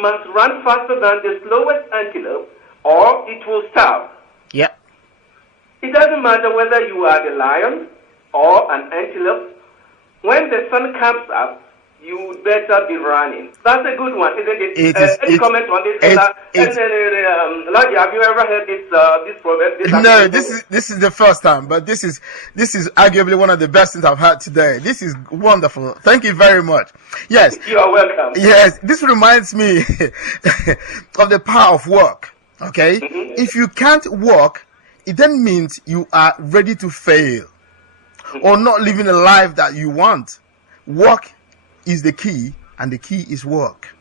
must run faster than the slowest antelope or it will starve. Yeah. It doesn't matter whether you are the lion or an antelope. When the sun comes up, you better be running. That's a good one, isn't it? Any comment on this? Longy, have you ever heard this proverb? No, this is the first time, but this is arguably one of the best things I've had today. This is wonderful. Thank you very much. Yes. You are welcome. Yes, this reminds me of the power of work. Okay? Mm-hmm. If you can't work, it then means you are ready to fail or not living a life that you want. Work is the key, and the key is work.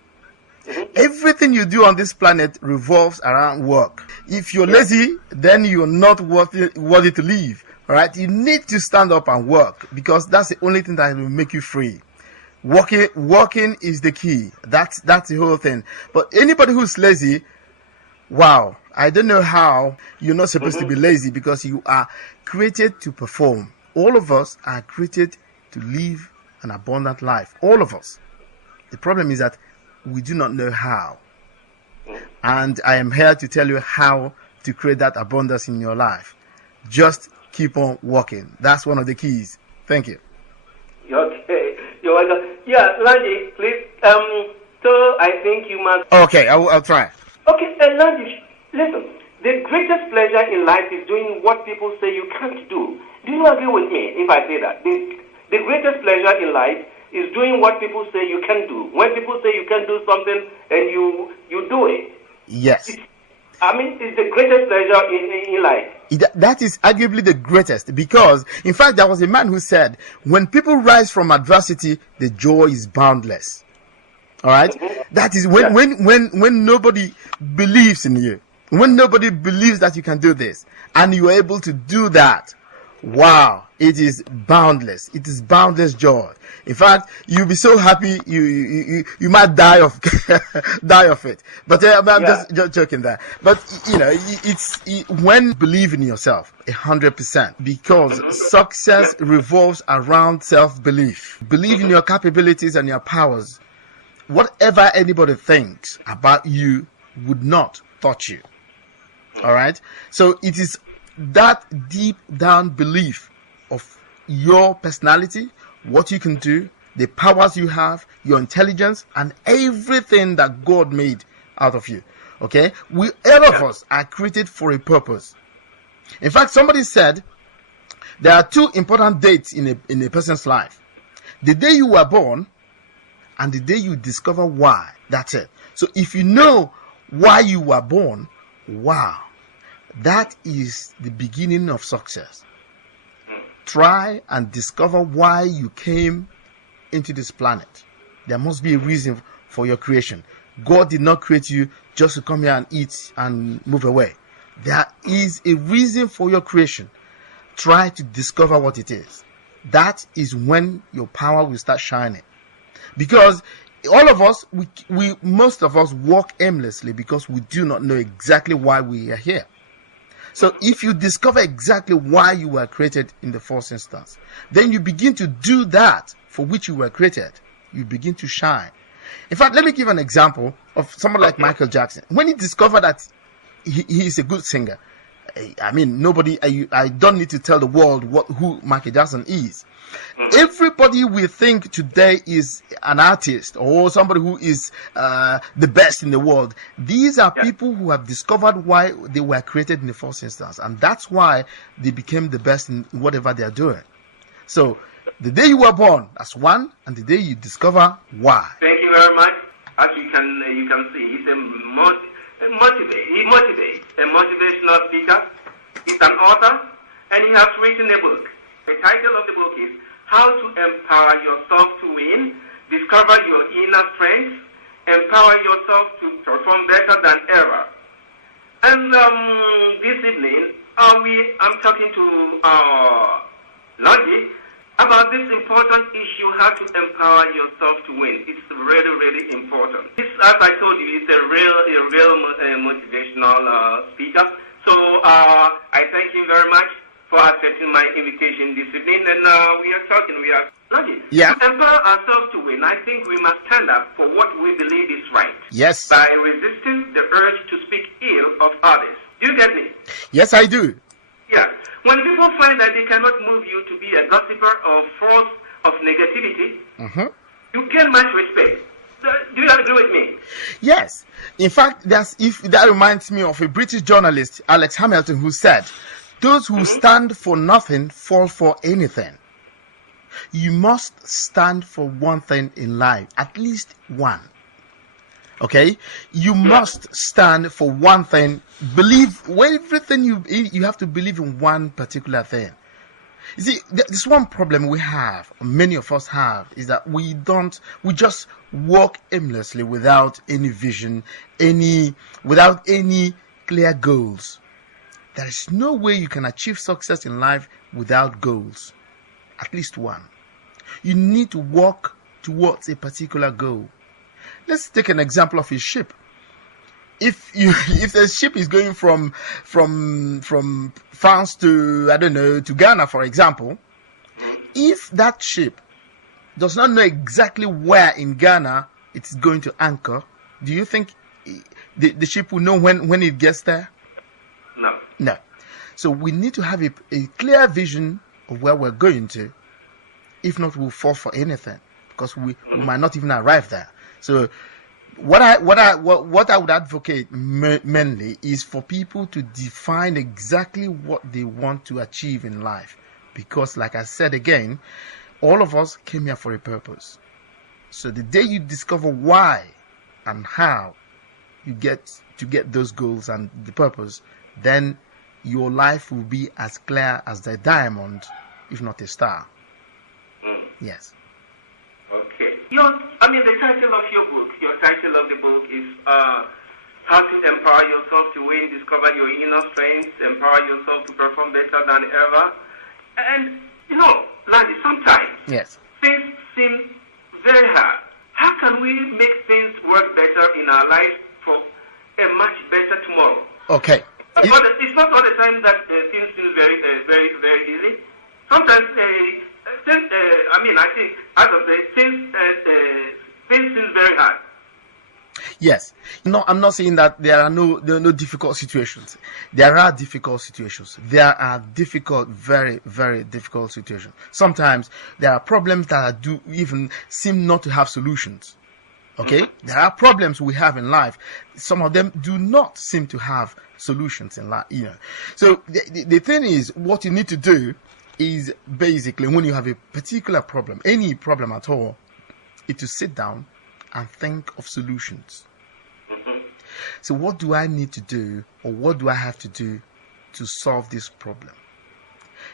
Everything you do on this planet revolves around work. If you're lazy, then you're not worthy to live. All right, you need to stand up and work, because that's the only thing that will make you free. Working is the key. That's the whole thing. But anybody who's lazy, wow, I don't know how you're not supposed to be lazy, because you are created to perform. All of us are created to live an abundant life. All of us. The problem is that we do not know how. And I am here to tell you how to create that abundance in your life. Just keep on working. That's one of the keys. Thank you. Okay. You're welcome. Yeah, Longy, please. So I think you must... Okay, I'll try. Okay, Longy, listen. The greatest pleasure in life is doing what people say you can't do. Do you agree with me if I say that? The greatest pleasure in life is doing what people say you can do. When people say you can do something and you do it. Yes. It's the greatest pleasure in life. That is arguably the greatest, because, in fact, there was a man who said, when people rise from adversity, the joy is boundless. All right? That is when nobody believes in you, when nobody believes that you can do this, and you are able to do that. Wow, it is boundless. It is boundless joy. In fact, you'll be so happy you might die of it. But I'm just joking there. But it's when you believe in yourself 100%, because success revolves around self-belief. Believe in your capabilities and your powers. Whatever anybody thinks about you would not touch you. All right. So it is that deep down belief of your personality, what you can do, the powers you have, your intelligence, and everything that God made out of you. Okay? All of us are created for a purpose. In fact, somebody said there are two important dates in a person's life: the day you were born and the day you discover why. That's it. So if you know why you were born, wow, that is the beginning of success. Try and discover why you came into this planet. There must be a reason for your creation. God did not create you just to come here and eat and move away. There is a reason for your creation. Try to discover what it is. That is when your power will start shining. Because all of us, most of us walk aimlessly because we do not know exactly why we are here. So if you discover exactly why you were created in the first instance, then you begin to do that for which you were created. You begin to shine. In fact, let me give an example of someone like Michael Jackson. When he discovered that he is a good singer, I don't need to tell the world who Michael Jackson is. Everybody we think today is an artist or somebody who is the best in the world. These are people who have discovered why they were created in the first instance, and that's why they became the best in whatever they are doing. So the day you were born, that's one, and the day you discover why. Thank you very much. As you can see, he's a motivational speaker. He's an author, and he has written a book. The title of the book is How to Empower Yourself to Win, Discover Your Inner Strength, Empower Yourself to Perform Better Than Ever. And this evening, I'm talking to Longy about this important issue, how to empower yourself to win. It's really, really important. This, as I told you, is a real motivational speaker. So I thank him very much for for accepting my invitation this evening. And we are talking, we are Longy. Yeah. To empower ourselves to win, I think we must stand up for what we believe is right. Yes. By resisting the urge to speak ill of others. Do you get me? Yes, I do. Yeah. When people find that they cannot move you to be a gossiper or force of negativity, you gain much respect. Do you agree with me? Yes. In fact, that reminds me of a British journalist, Alex Hamilton, who said, "Those who stand for nothing fall for anything." You must stand for one thing in life, at least one. Okay? You must stand for one thing. Believe everything you have to believe in one particular thing. You see, this one problem we have, many of us have, is that we just walk aimlessly without any vision, without any clear goals. There is no way you can achieve success in life without goals. At least one. You need to walk towards a particular goal. Let's take an example of a ship. If a ship is going from France to, I don't know, to Ghana, for example, if that ship does not know exactly where in Ghana it's going to anchor, do you think the ship will know when it gets there? No. So we need to have a clear vision of where we're going to. If not, we'll fall for anything because we might not even arrive there. So what I would advocate mainly is for people to define exactly what they want to achieve in life, because like I said again, all of us came here for a purpose. So the day you discover why and how you get those goals and the purpose, then your life will be as clear as the diamond, if not a star. Yes. Okay. The title of the book is How to Empower Yourself to Win, Discover Your Inner Strengths, Empower Yourself to Perform Better Than Ever. And, Longy, sometimes things seem very hard. How can we make things work better in our life for a much better tomorrow? Okay. It's not all the time that things seem very, very, very easy. Sometimes I think out of the things seem very hard. Yes. No, I'm not saying that there are no difficult situations. There are difficult situations. There are difficult, very, very difficult situations. Sometimes there are problems that do even seem not to have solutions. Okay? There are problems we have in life. Some of them do not seem to have solutions in life. So the thing is, what you need to do is basically, when you have a particular problem, any problem at all, is to sit down and think of solutions. So what do I need to do, or what do I have to do to solve this problem?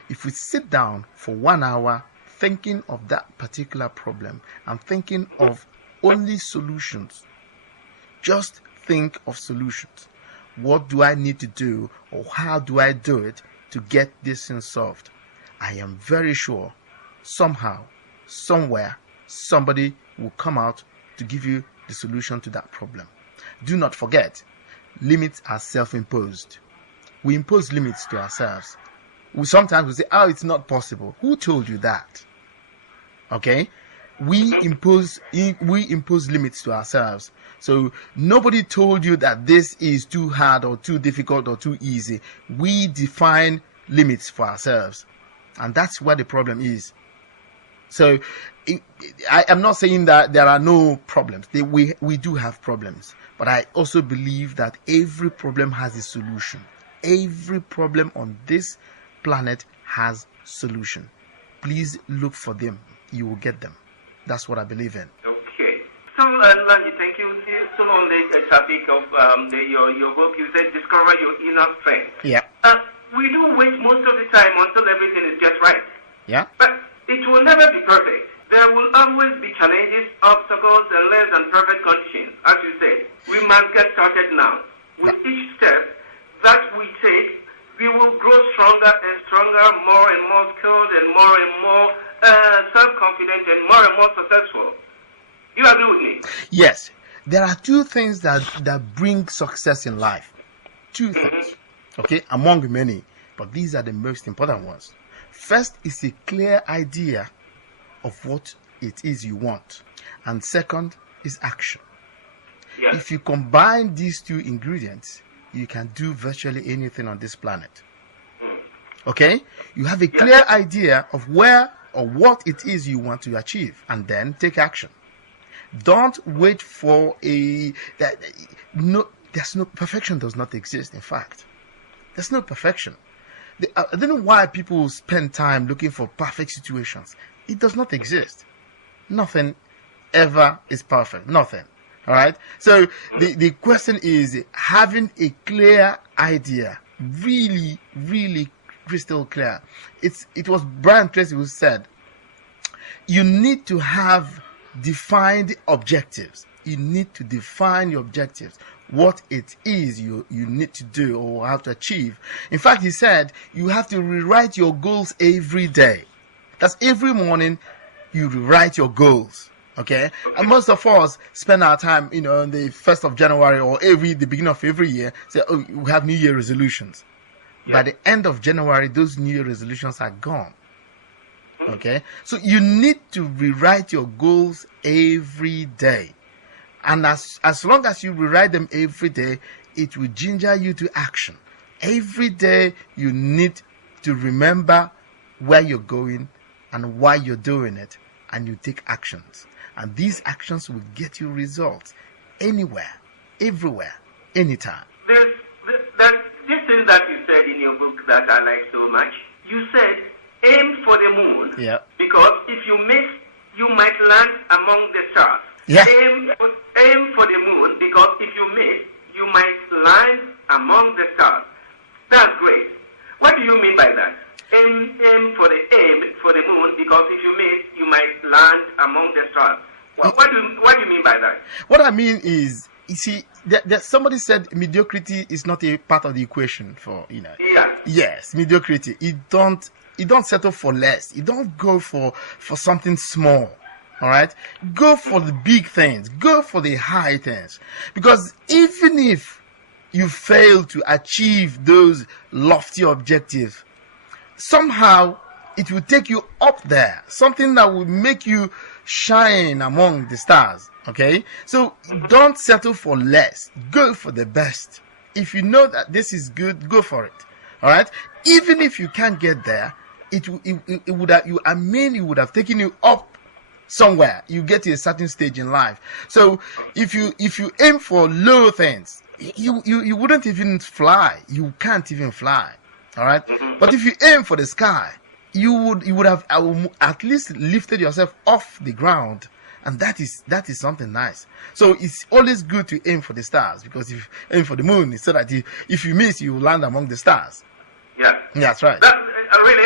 If we sit down for 1 hour thinking of that particular problem and thinking of only solutions, just think of solutions. What do I need to do, or how do I do it to get this thing solved? I am very sure somehow, somewhere, somebody will come out to give you the solution to that problem. Do not forget, limits are self-imposed. We impose limits to ourselves. Sometimes say, it's not possible. Who told you that? Okay? We impose limits to ourselves. So nobody told you that this is too hard or too difficult or too easy. We define limits for ourselves. And that's where the problem is. So I am not saying that there are no problems. We do have problems. But I also believe that every problem has a solution. Every problem on this planet has solution. Please look for them. You will get them. That's what I believe in. Okay. So, Longy, thank you. Still on the topic of your book, you said discover your inner strength. Yeah. We do wait most of the time until everything is just right. Yeah. But it will never be perfect. There will always be challenges, obstacles, and less than perfect conditions. As you said, we must get started now. With each step that we take, we will grow stronger and stronger, more and more skilled, and more self-confident, and more successful. You agree with me? Yes. There are two things that bring success in life. Two things. Okay, among many. but these are the most important ones. First is a clear idea of what it is you want, and second is action. Yes. If you combine these two ingredients, you can do virtually anything on this planet. Okay? You have a clear idea of where or what it is you want to achieve, and then take action. Don't wait for there's no perfection. Does not exist. In fact, there's no perfection. I don't know why people spend time looking for perfect situations. It does not exist. Nothing ever is perfect. Nothing. All right. So the question is having a clear idea, really, really crystal clear. It was Brian Tracy who said, you need to have defined objectives. You need to define your objectives, what it is you need to do or have to achieve. In fact, he said you have to rewrite your goals every day. That's every morning you rewrite your goals. Okay, and most of us spend our time, on the 1st of January or the beginning of every year, say, oh, we have New Year resolutions. By the end of January, those New Year resolutions are gone. Okay, so you need to rewrite your goals every day, and as long as you rewrite them every day, it will ginger you to action. Every day you need to remember where you're going and why you're doing it, and you take actions. And these actions will get you results anywhere, everywhere, anytime. This thing that you said in your book that I like so much, you said aim for the moon, because if you miss, you might land among the stars. Yeah. Aim for the moon, because if you miss, you might land among the stars. That's great. What do you mean by that? Aim for the moon, because if you miss, you might land among the stars. What do you mean by that? What I mean is, you see, that somebody said mediocrity is not a part of the equation for, Yeah. Yes, mediocrity. You don't settle for less. You don't go for something small. All right? Go for the big things. Go for the high things. Because even if you fail to achieve those lofty objectives, somehow it will take you up there. Something that will make you shine among the stars. Okay? So don't settle for less. Go for the best. If you know that this is good, go for it. All right? Even if you can't get there, it would have taken you up somewhere. You get to a certain stage in life. So if you aim for low things, you wouldn't even fly. You can't even fly. All right? But if you aim for the sky, you would have at least lifted yourself off the ground, and that is something nice. So it's always good to aim for the stars, because if you aim for the moon, it's so that if you miss, you will land among the stars. Yeah, that's right. I really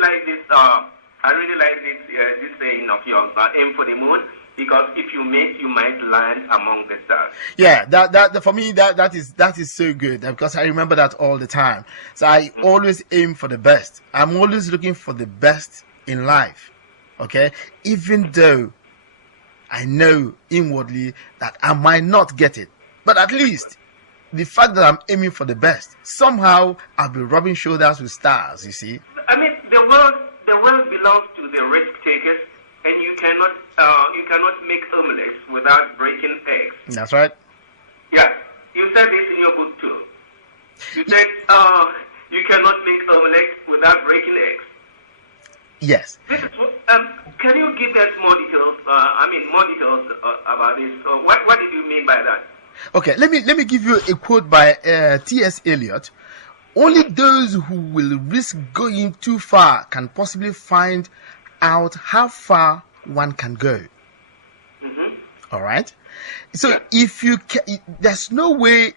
like this. I really like this saying of yours. Aim for the moon, because if you miss, you might land among the stars. Yeah, that for me that is so good, because I remember that all the time. So I always aim for the best. I'm always looking for the best in life. Okay, even though I know inwardly that I might not get it, but at least the fact that I'm aiming for the best, somehow I'll be rubbing shoulders with stars. You see? I mean, the world belongs to the risk takers. And you cannot make omelets without breaking eggs. That's right. Yeah, you said this in your book too. You said you cannot make omelets without breaking eggs. Yes. This is can you give us more details? More details about this. What did you mean by that? Okay, let me give you a quote by T.S. Eliot. Only those who will risk going too far can possibly find out how far one can go. All right. So if you there's no way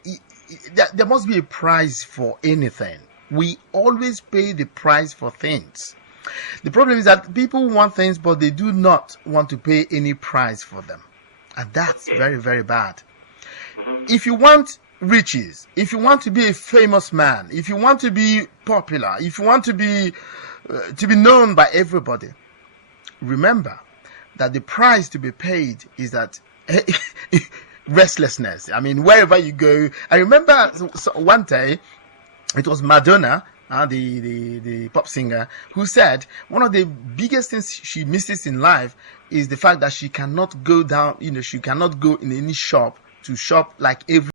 there must be a price for anything. We always pay the price for things. The problem is that people want things, but they do not want to pay any price for them, and that's very, very bad. If you want riches, if you want to be a famous man, if you want to be popular, if you want to be known by everybody, remember that the price to be paid is that restlessness. I mean, wherever you go. I remember one day, it was Madonna the pop singer, who said one of the biggest things she misses in life is the fact that she cannot go down, she cannot go in any shop to shop like every